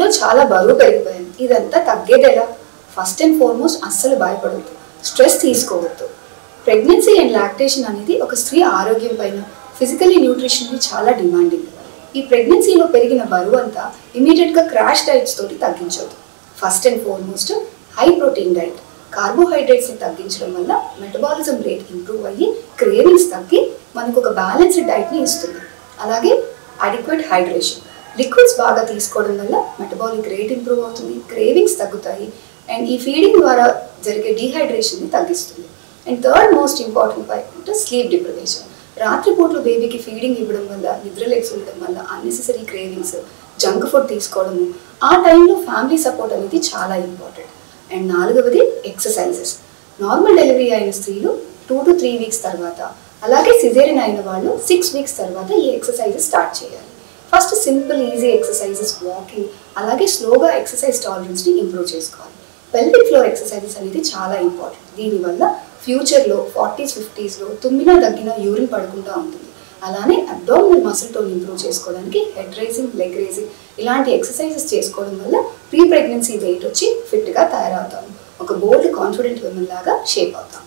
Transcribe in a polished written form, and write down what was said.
ప్రెగ్నెన్సీలో చాలా బరువు పెరిగిపోయాను, ఇదంతా తగ్గేది ఎలా? ఫస్ట్ అండ్ ఫార్మోస్ట్ అస్సలు భయపడవద్దు, స్ట్రెస్ తీసుకోవద్దు. ప్రెగ్నెన్సీ అండ్ లాక్టేషన్ అనేది ఒక స్త్రీ ఆరోగ్యం పైన, ఫిజికలీ న్యూట్రిషన్కి చాలా డిమాండింగ్. ఈ ప్రెగ్నెన్సీలో పెరిగిన బరువు అంతా ఇమీడియట్గా క్రాష్ డైట్స్ తోటి తగ్గించవద్దు. First and foremost high protein diet, కార్బోహైడ్రేట్స్ని తగ్గించడం వల్ల మెటబాలిజం రేట్ ఇంప్రూవ్ అయ్యి క్రేవింగ్స్ తగ్గి మనకు ఒక బ్యాలెన్స్డ్ డైట్ని ఇస్తుంది. అలాగే అడిక్వేట్ హైడ్రేషన్, లిక్విడ్స్ బాగా తీసుకోవడం వల్ల మెటబాలిక్ రేట్ ఇంప్రూవ్ అవుతుంది, క్రేవింగ్స్ తగ్గుతాయి అండ్ ఈ ఫీడింగ్ ద్వారా జరిగే డీహైడ్రేషన్ని తగ్గిస్తుంది. And third most important point sleep deprivation. రాత్రిపూట్లు బేబీకి ఫీడింగ్ ఇవ్వడం వల్ల, నిద్రలేక్స్ ఉండడం వల్ల అన్నెసెసరీ క్రేవింగ్స్, జంక్ ఫుడ్ తీసుకోవడము, ఆ టైంలో ఫ్యామిలీ సపోర్ట్ అనేది చాలా ఇంపార్టెంట్. అండ్ నాలుగవది ఎక్సర్సైజెస్. నార్మల్ డెలివరీ అయిన స్త్రీలు 2 to 3 వీక్స్ తర్వాత, అలాగే సిజేరియన్ అయిన వాళ్ళు 6 వీక్స్ తర్వాత ఈ ఎక్సర్సైజెస్ స్టార్ట్ చేయాలి. First simple easy exercises, walking, అలాగే స్లోగా ఎక్సర్సైజ్ టాలరెన్స్ని ఇంప్రూవ్ చేసుకోవాలి. పెల్విక్ ఫ్లోర్ ఎక్సర్సైజెస్ అనేది చాలా ఇంపార్టెంట్. దీనివల్ల ఫ్యూచర్లో 40s 50sలో తుమ్మినా దగ్గినా యూరిన్ పడకుండా ఉంటుంది. అలానే అబ్డామినల్ మసిల్ టోన్ ఇంప్రూవ్ చేసుకోవడానికి హెడ్ రైజింగ్, లెగ్ రైజింగ్ ఇలాంటి ఎక్సర్సైజెస్ చేసుకోవడం వల్ల ప్రీ ప్రెగ్నెన్సీ వెయిట్ వచ్చి ఫిట్గా తయారవుతాము. ఒక బోల్డ్ కాన్ఫిడెంట్ విమెన్ లాగా షేప్ అవుతాం.